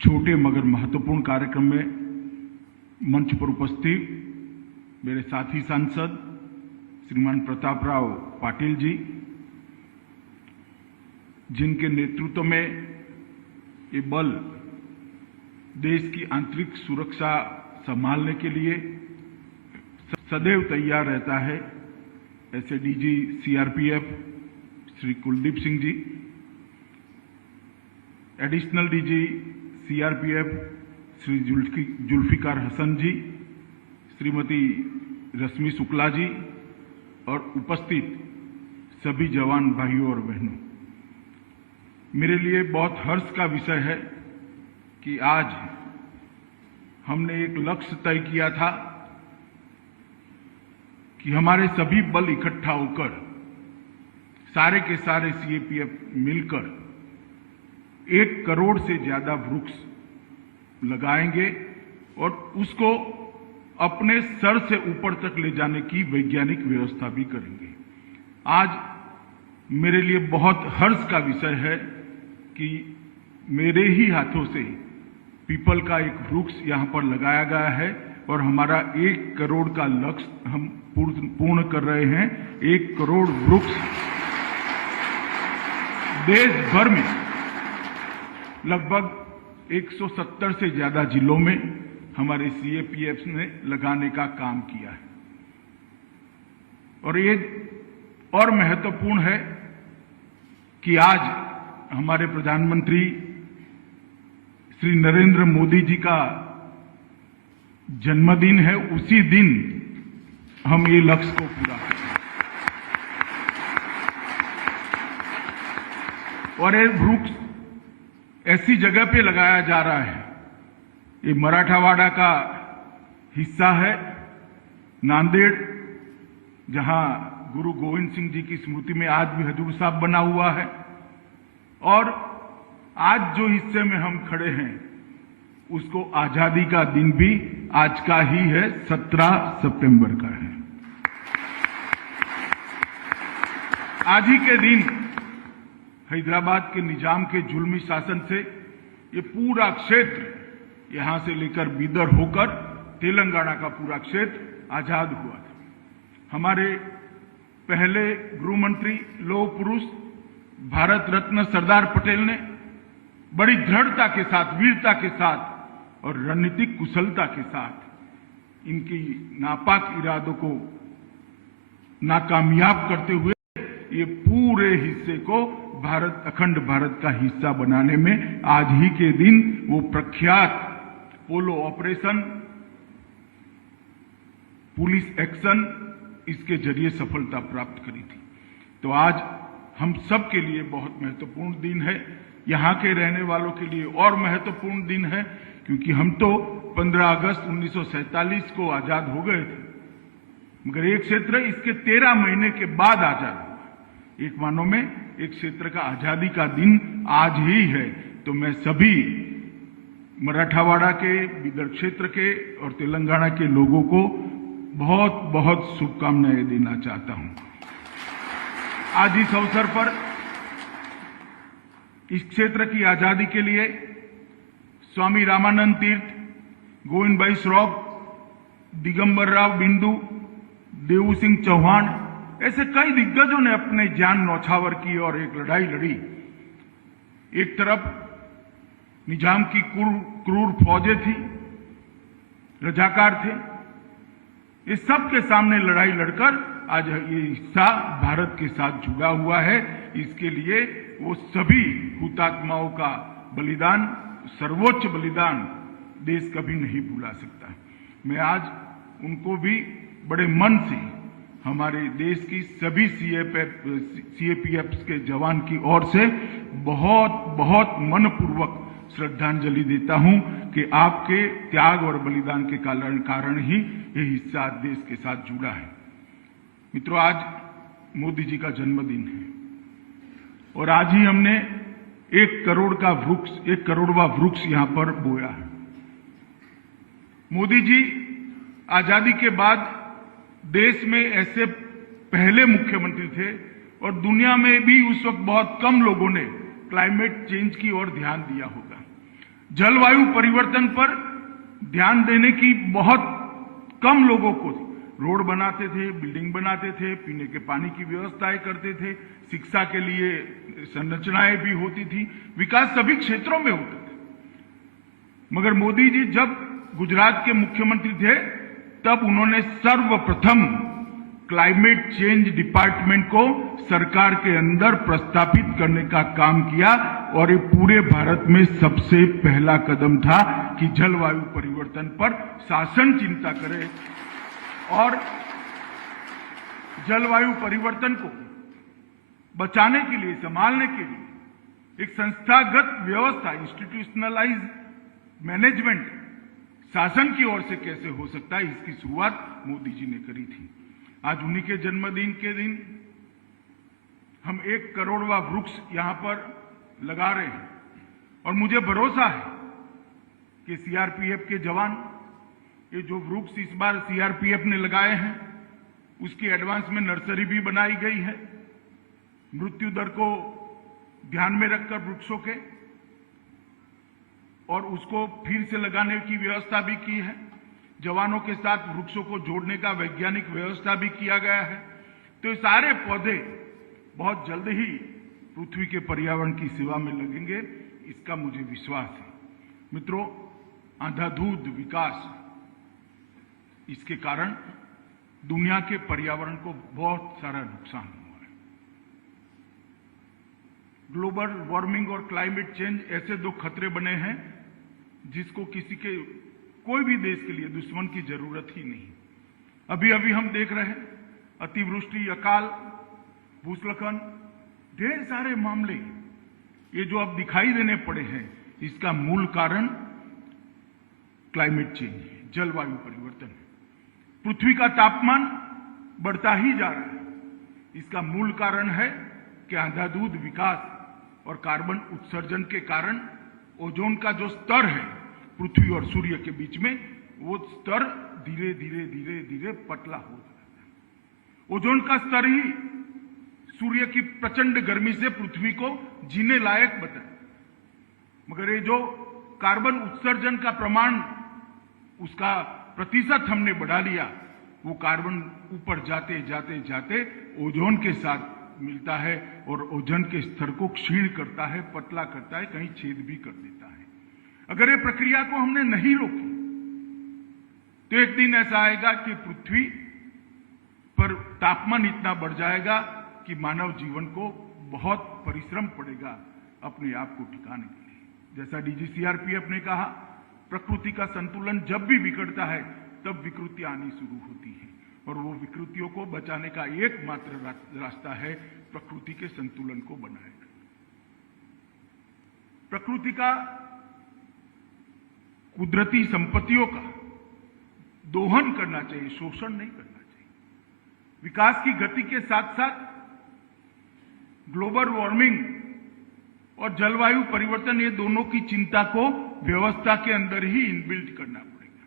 छोटे मगर महत्वपूर्ण कार्यक्रम में मंच पर उपस्थित मेरे साथी सांसद श्रीमान प्रताप राव पाटिल जी, जिनके नेतृत्व में ये बल देश की आंतरिक सुरक्षा संभालने के लिए सदैव तैयार रहता है, ऐसे DG CRPF Shri Kuldeep Singh ji, additional DG CRPF Shri Zulfikar Hasan ji, Shrimati Rashmi Shukla ji और उपस्थित सभी जवान भाइयों और बहनों, मेरे लिए बहुत हर्ष का विषय है कि आज हमने एक लक्ष्य तय किया था कि हमारे सभी बल इकट्ठा होकर सारे के सारे सीएपीएफ मिलकर 1 करोड़ से ज्यादा वृक्ष लगाएंगे और उसको अपने सर से ऊपर तक ले जाने की वैज्ञानिक व्यवस्था भी करेंगे। आज मेरे लिए बहुत हर्ष का विषय है कि मेरे ही हाथों से पीपल का एक वृक्ष यहां पर लगाया गया है और हमारा 1 करोड़ का लक्ष्य हम पूर्ण कर रहे हैं। 1 करोड़ वृक्ष देश भर में लगभग 170 से ज्यादा जिलों में हमारे सीएपीएफ ने लगाने का काम किया है। और ये और महत्वपूर्ण है कि आज हमारे प्रधानमंत्री श्री नरेंद्र मोदी जी का जन्मदिन है, उसी दिन हम ये लक्ष्य को पूरा करें। और ये वृक्ष ऐसी जगह पे लगाया जा रहा है, ये मराठावाड़ा का हिस्सा है, नांदेड़, जहां गुरु गोविंद सिंह जी की स्मृति में आज भी हजूर साहब बना हुआ है। और आज जो हिस्से में हम खड़े हैं उसको आजादी का दिन भी आज का ही है, 17 सितंबर का है। आज ही के दिन हैदराबाद के निजाम के जुल्मी शासन से ये पूरा क्षेत्र यहां से लेकर बीदर होकर तेलंगाना का पूरा क्षेत्र आजाद हुआ था। हमारे पहले गृह मंत्री लौह पुरुष भारत रत्न सरदार पटेल ने बड़ी दृढ़ता के साथ, वीरता के साथ और रणनीतिक कुशलता के साथ इनकी नापाक इरादों को नाकामयाब करते हुए ये पूरे हिस्से को अखंड भारत का हिस्सा बनाने में आज ही के दिन वो प्रख्यात पोलो ऑपरेशन, पुलिस एक्शन, इसके जरिए सफलता प्राप्त करी थी। तो आज हम सब के लिए बहुत महत्वपूर्ण दिन है, यहां के रहने वालों के लिए और महत्वपूर्ण दिन है, क्योंकि हम तो 15 अगस्त 1947 को आजाद हो गए थे, मगर एक क्षेत्र इसके 13 महीने के बाद आजाद हुआ। एक मानो में एक क्षेत्र का आजादी का दिन आज ही है। तो मैं सभी मराठावाड़ा के, बीदर क्षेत्र के और तेलंगाना के लोगों को बहुत बहुत शुभकामनाएं देना चाहता हूं। आज इस अवसर पर इस क्षेत्र की आजादी के लिए स्वामी रामानंद तीर्थ, गोविंद भाई श्रॉफ, दिगंबर राव बिंदु, देवू सिंह चौहान, ऐसे कई दिग्गजों ने अपने जान न्यौछावर की और एक लड़ाई लड़ी। एक तरफ निजाम की क्रूर फौजें थी, रजाकार थे, इस सब के सामने लड़ाई लड़कर आज ये हिस्सा भारत के साथ जुड़ा हुआ है। इसके लिए वो सभी हुतात्माओं का बलिदान, सर्वोच्च बलिदान देश कभी नहीं भुला सकता। मैं आज उनको भी बड़े मन से हमारे देश की सभी सीएपीएफ के जवान की ओर से बहुत बहुत मनपूर्वक श्रद्धांजलि देता हूं कि आपके त्याग और बलिदान के कारण ही ये हिस्सा देश के साथ जुड़ा है। मित्रों, आज मोदी जी का जन्मदिन है और आज ही हमने 1 करोड़ का वृक्ष, 1 करोड़वां वृक्ष यहां पर बोया है। मोदी जी आजादी के बाद देश में ऐसे पहले मुख्यमंत्री थे और दुनिया में भी उस वक्त बहुत कम लोगों ने क्लाइमेट चेंज की ओर ध्यान दिया होगा। जलवायु परिवर्तन पर ध्यान देने की बहुत कम लोगों को थी। रोड बनाते थे, बिल्डिंग बनाते थे, पीने के पानी की व्यवस्थाएं करते थे, शिक्षा के लिए संरचनाएं भी होती थी, विकास सभी क्षेत्रों में होता था। मगर मोदी जी जब गुजरात के मुख्यमंत्री थे तब उन्होंने सर्वप्रथम क्लाइमेट चेंज डिपार्टमेंट को सरकार के अंदर प्रस्तापित करने का काम किया और ये पूरे भारत में सबसे पहला कदम था कि जलवायु परिवर्तन पर शासन चिंता करे और जलवायु परिवर्तन को बचाने के लिए, संभालने के लिए एक संस्थागत व्यवस्था, इंस्टीट्यूशनलाइज मैनेजमेंट शासन की ओर से कैसे हो सकता है, इसकी शुरुआत मोदी जी ने करी थी। आज उन्हीं के जन्मदिन के दिन हम 1 करोड़वां वृक्ष यहां पर लगा रहे हैं और मुझे भरोसा है कि सीआरपीएफ के जवान ये जो वृक्ष इस बार सीआरपीएफ ने लगाए हैं उसकी एडवांस में नर्सरी भी बनाई गई है, मृत्यु दर को ध्यान में रखकर वृक्षों के, और उसको फिर से लगाने की व्यवस्था भी की है। जवानों के साथ वृक्षों को जोड़ने का वैज्ञानिक व्यवस्था भी किया गया है। तो ये सारे पौधे बहुत जल्द ही पृथ्वी के पर्यावरण की सेवा में लगेंगे, इसका मुझे विश्वास है। मित्रों, अंधाधुंध विकास, इसके कारण दुनिया के पर्यावरण को बहुत सारा नुकसान हुआ है। ग्लोबल वार्मिंग और क्लाइमेट चेंज ऐसे 2 खतरे बने हैं जिसको किसी के, कोई भी देश के लिए दुश्मन की जरूरत ही नहीं। अभी अभी हम देख रहे हैं अतिवृष्टि, अकाल, भूस्खलन, ढेर सारे मामले ये जो अब दिखाई देने पड़े हैं, इसका मूल कारण क्लाइमेट चेंज है, जलवायु परिवर्तन है। पृथ्वी का तापमान बढ़ता ही जा रहा है, इसका मूल कारण है कि अंधाधुंध विकास और कार्बन उत्सर्जन के कारण ओजोन का जो स्तर है पृथ्वी और सूर्य के बीच में, वो स्तर धीरे धीरे धीरे धीरे पतला हो जाता है। ओजोन का स्तर ही सूर्य की प्रचंड गर्मी से पृथ्वी को जीने लायक बताए, मगर ये जो कार्बन उत्सर्जन का प्रमाण, उसका प्रतिशत हमने बढ़ा लिया, वो कार्बन ऊपर जाते जाते जाते ओजोन के साथ मिलता है और ओजोन के स्तर को क्षीण करता है, पतला करता है, कहीं छेद भी कर देता है। अगर ये प्रक्रिया को हमने नहीं रोकी तो एक दिन ऐसा आएगा कि पृथ्वी पर तापमान इतना बढ़ जाएगा कि मानव जीवन को बहुत परिश्रम पड़ेगा अपने आप को टिकाने के लिए। जैसा डीजी सीआरपीएफ ने कहा, प्रकृति का संतुलन जब भी बिगड़ता है तब विकृतियां आनी शुरू होती हैं और वो विकृतियों को बचाने का एकमात्र रास्ता है प्रकृति के संतुलन को बनाए रखना। प्रकृति का, कुदरती संपत्तियों का दोहन करना चाहिए, शोषण नहीं करना चाहिए। विकास की गति के साथ साथ ग्लोबल वार्मिंग और जलवायु परिवर्तन, ये दोनों की चिंता को व्यवस्था के अंदर ही इनबिल्ट करना पड़ेगा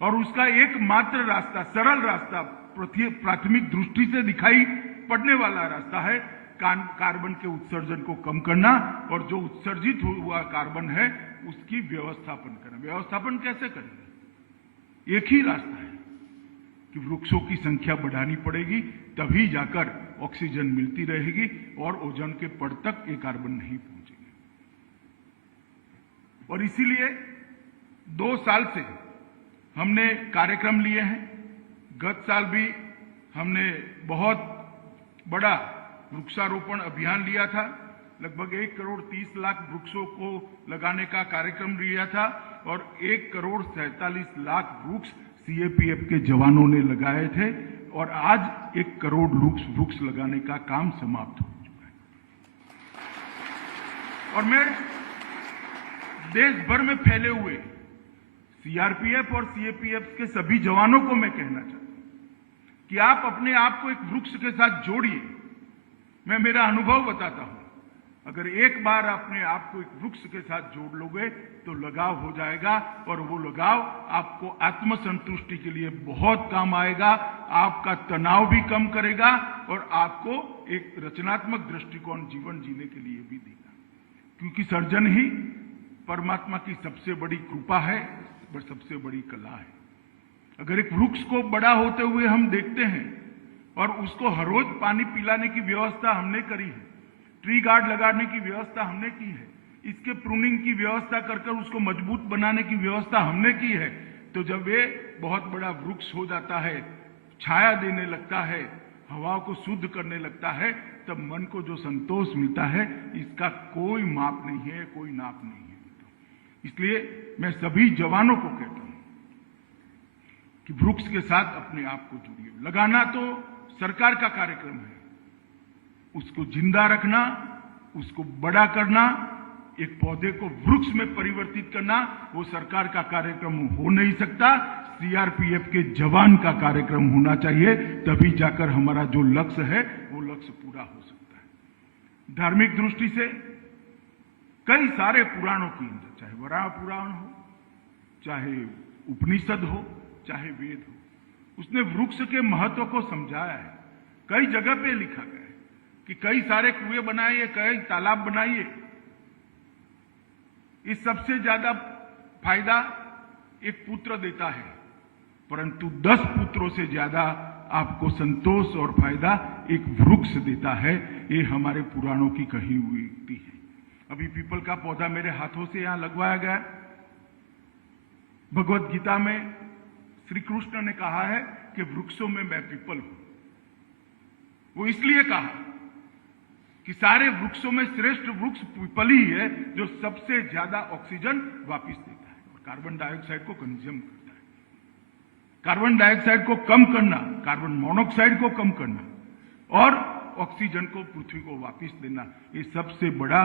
और उसका एकमात्र रास्ता, सरल रास्ता, प्राथमिक दृष्टि से दिखाई पड़ने वाला रास्ता है कार्बन के उत्सर्जन को कम करना और जो उत्सर्जित हुआ कार्बन है उसकी व्यवस्थापन करना। व्यवस्थापन कैसे करेंगे? एक ही रास्ता है कि वृक्षों की संख्या बढ़ानी पड़ेगी, तभी जाकर ऑक्सीजन मिलती रहेगी और ओजोन के पड़ तक ये कार्बन नहीं पहुंचेंगे। और इसीलिए 2 साल से हमने कार्यक्रम लिए हैं। गत साल भी हमने बहुत बड़ा वृक्षारोपण अभियान लिया था, लगभग 1 करोड़ 30 लाख वृक्षों को लगाने का कार्यक्रम लिया था और 1 करोड़ 47 लाख वृक्ष सीएपीएफ के जवानों ने लगाए थे और आज 1 करोड़ वृक्ष लगाने का काम समाप्त हो चुका है। और मैं देश भर में फैले हुए सीआरपीएफ और सीएपीएफ के सभी जवानों को मैं कहना चाहता हूं कि आप अपने आप को एक वृक्ष के साथ जोड़िए। मैं मेरा अनुभव बताता हूं, अगर एक बार अपने आप को एक वृक्ष के साथ जोड़ लोगे तो लगाव हो जाएगा और वो लगाव आपको आत्मसंतुष्टि के लिए बहुत काम आएगा, आपका तनाव भी कम करेगा और आपको एक रचनात्मक दृष्टिकोण जीवन जीने के लिए भी देगा। क्योंकि सर्जन ही परमात्मा की सबसे बड़ी कृपा है और सबसे बड़ी कला है। अगर एक वृक्ष को बड़ा होते हुए हम देखते हैं और उसको हर रोज पानी पिलाने की व्यवस्था हमने करी है, ट्री गार्ड लगाने की व्यवस्था हमने की है, इसके प्रूनिंग की व्यवस्था कर उसको मजबूत बनाने की व्यवस्था हमने की है, तो जब ये बहुत बड़ा वृक्ष हो जाता है, छाया देने लगता है, हवा को शुद्ध करने लगता है, तब मन को जो संतोष मिलता है इसका कोई माप नहीं है, कोई नाप नहीं है। इसलिए मैं सभी जवानों को कहता हूं कि वृक्ष के साथ अपने आप को जुड़िए। लगाना तो सरकार का कार्यक्रम है, उसको जिंदा रखना, उसको बड़ा करना, एक पौधे को वृक्ष में परिवर्तित करना वो सरकार का कार्यक्रम हो नहीं सकता, सीआरपीएफ के जवान का कार्यक्रम होना चाहिए, तभी जाकर हमारा जो लक्ष्य है वो लक्ष्य पूरा हो सकता है। धार्मिक दृष्टि से कई सारे पुराणों की अंदर, चाहे वराह पुराण हो, चाहे उपनिषद हो, चाहे वेद हो, उसने वृक्ष के महत्व को समझाया है। कई जगह पे लिखा गया है कि कई सारे कुएं बनाइए, कई तालाब बनाइए, इस सबसे ज्यादा फायदा एक पुत्र देता है, परंतु 10 पुत्रों से ज्यादा आपको संतोष और फायदा एक वृक्ष देता है। ये हमारे पुराणों की कही हुई युक्ति है। अभी पीपल का पौधा मेरे हाथों से यहां लगवाया गया। भगवत गीता में श्री कृष्ण ने कहा है कि वृक्षों में मैं पीपल हूं। वो इसलिए कहा कि सारे वृक्षों में श्रेष्ठ वृक्ष पीपल ही है, जो सबसे ज्यादा ऑक्सीजन वापस देता है और कार्बन डाइऑक्साइड को कंज्यूम करता है। कार्बन डाइऑक्साइड को कम करना, कार्बन मोनोऑक्साइड को कम करना और ऑक्सीजन को पृथ्वी को वापस देना, ये सबसे बड़ा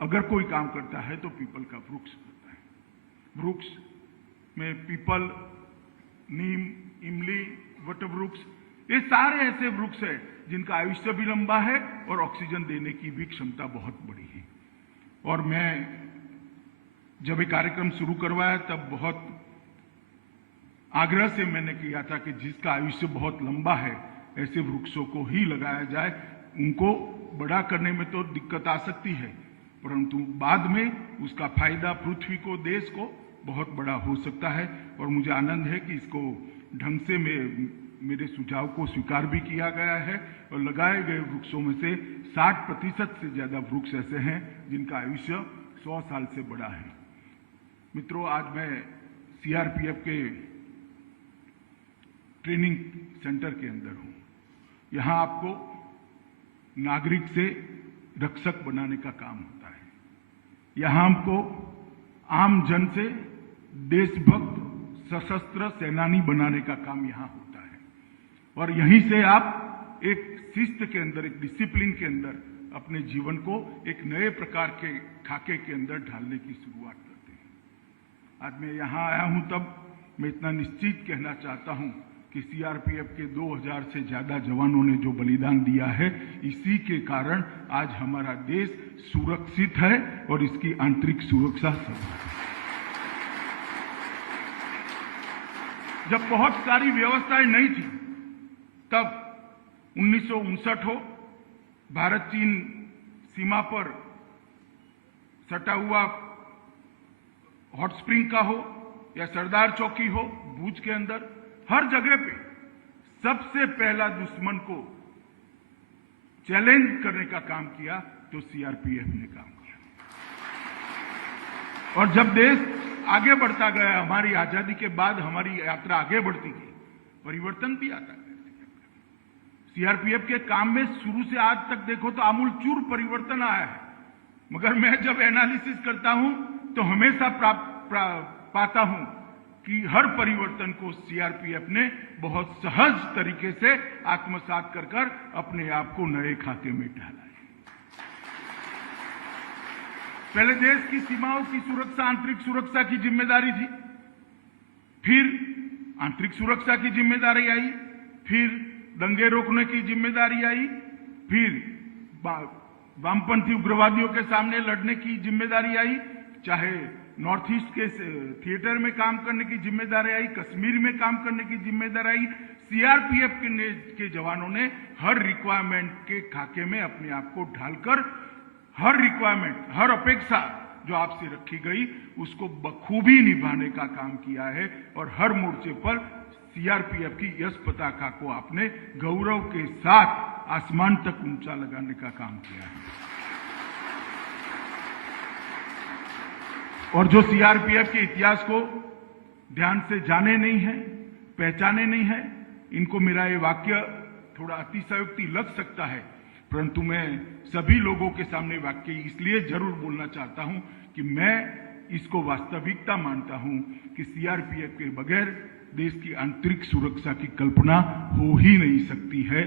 अगर कोई काम करता है तो पीपल का वृक्ष करता है। वृक्ष में पीपल, नीम, इमली, वटवृक्ष, ये सारे ऐसे वृक्ष हैं जिनका आयुष्य भी लंबा है और ऑक्सीजन देने की भी क्षमता बहुत बड़ी है। और मैं जब ये कार्यक्रम शुरू करवाया तब बहुत आग्रह से मैंने किया था कि जिसका आयुष्य बहुत लंबा है ऐसे वृक्षों को ही लगाया जाए। उनको बड़ा करने में तो दिक्कत आ सकती है, परंतु बाद में उसका फायदा पृथ्वी को, देश को बहुत बड़ा हो सकता है। और मुझे आनंद है कि इसको ढंग से मेरे सुझाव को स्वीकार भी किया गया है और लगाए गए वृक्षों में से 60% से ज्यादा वृक्ष ऐसे हैं जिनका आयुष्य 100 साल से बड़ा है। मित्रों, आज मैं सीआरपीएफ के ट्रेनिंग सेंटर के अंदर हूं। यहां आपको नागरिक से रक्षक बनाने का काम होता है। यहां हमको आम जन से देशभक्त सशस्त्र सेनानी बनाने का काम यहां होता है और यहीं से आप एक शिस्त के अंदर, एक डिसिप्लिन के अंदर अपने जीवन को एक नए प्रकार के खाके के अंदर ढालने की शुरुआत करते हैं। आज मैं यहां आया हूं तब मैं इतना निश्चित कहना चाहता हूं कि सीआरपीएफ के 2000 से ज्यादा जवानों ने जो बलिदान दिया है, इसी के कारण आज हमारा देश सुरक्षित है और इसकी आंतरिक सुरक्षा सब है। जब बहुत सारी व्यवस्थाएं नहीं थी तब 1959 हो, भारत चीन सीमा पर सटा हुआ हॉट स्प्रिंग का हो या सरदार चौकी हो भूज के अंदर, हर जगह पे सबसे पहला दुश्मन को चैलेंज करने का काम किया तो सीआरपीएफ ने काम किया। और जब देश आगे बढ़ता गया, हमारी आजादी के बाद हमारी यात्रा आगे बढ़ती गई, परिवर्तन भी आता गया। सीआरपीएफ के काम में शुरू से आज तक देखो तो आमूलचूर परिवर्तन आया है, मगर मैं जब एनालिसिस करता हूं तो हमेशा पाता हूं कि हर परिवर्तन को सीआरपीएफ ने बहुत सहज तरीके से आत्मसात कर अपने आप को नए खाते में ढाला है। पहले देश की सीमाओं की सुरक्षा, आंतरिक सुरक्षा की जिम्मेदारी थी, फिर आंतरिक सुरक्षा की जिम्मेदारी आई, फिर दंगे रोकने की जिम्मेदारी आई, फिर वामपंथी उग्रवादियों के सामने लड़ने की जिम्मेदारी आई, चाहे नॉर्थ ईस्ट के थिएटर में काम करने की जिम्मेदारी आई, कश्मीर में काम करने की जिम्मेदारी आई। सीआरपीएफ के जवानों ने हर रिक्वायरमेंट के खाके में अपने आप को ढालकर हर रिक्वायरमेंट, हर अपेक्षा जो आपसे रखी गई उसको बखूबी निभाने का काम किया है और हर मोर्चे पर सीआरपीएफ की यश पताका को आपने गौरव के साथ आसमान तक ऊंचा लगाने का काम किया है। और जो सीआरपीएफ के इतिहास को ध्यान से जाने नहीं है, पहचाने नहीं है, इनको मेरा ये वाक्य थोड़ा अतिशयोक्ति लग सकता है, परंतु मैं सभी लोगों के सामने वाक्य इसलिए जरूर बोलना चाहता हूं कि मैं इसको वास्तविकता मानता हूं कि सीआरपीएफ के बगैर देश की आंतरिक सुरक्षा की कल्पना हो ही नहीं सकती है,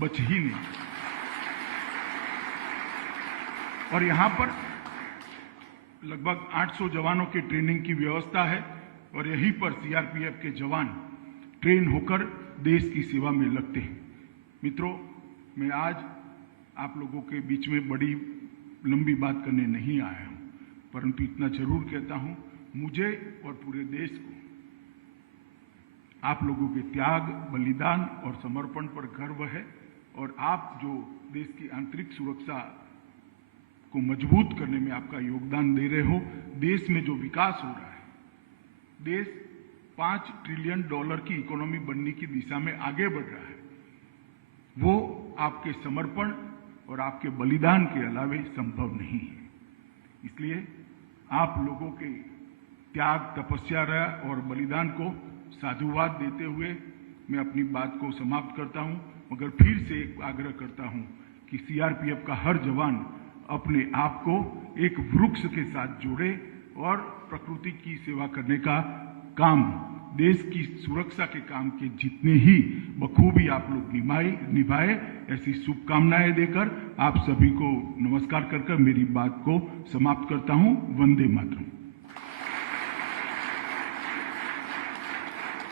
बच ही नहीं। और यहां पर लगभग 800 जवानों की ट्रेनिंग की व्यवस्था है और यहीं पर सीआरपीएफ के जवान ट्रेन होकर देश की सेवा में लगते हैं। मित्रों, मैं आज आप लोगों के बीच में बड़ी लंबी बात करने नहीं आया हूं, परंतु इतना जरूर कहता हूं, मुझे और पूरे देश को आप लोगों के त्याग, बलिदान और समर्पण पर गर्व है और आप जो देश की आंतरिक सुरक्षा को मजबूत करने में आपका योगदान दे रहे हो, देश में जो विकास हो रहा है, देश $5 ट्रिलियन की इकोनॉमी बनने की दिशा में आगे बढ़ रहा है, वो आपके समर्पण और आपके बलिदान के अलावे संभव नहीं है। इसलिए आप लोगों के त्याग, तपस्या और बलिदान को साधुवाद देते हुए मैं अपनी बात को समाप्त करता हूं, मगर फिर से एक आग्रह करता हूं कि सीआरपीएफ का हर जवान अपने आप को एक वृक्ष के साथ जोड़े और प्रकृति की सेवा करने का काम, देश की सुरक्षा के काम के जितने ही बखूबी आप लोग निभाए, ऐसी शुभकामनाएं देकर आप सभी को नमस्कार कर मेरी बात को समाप्त करता हूं। वंदे मातरम।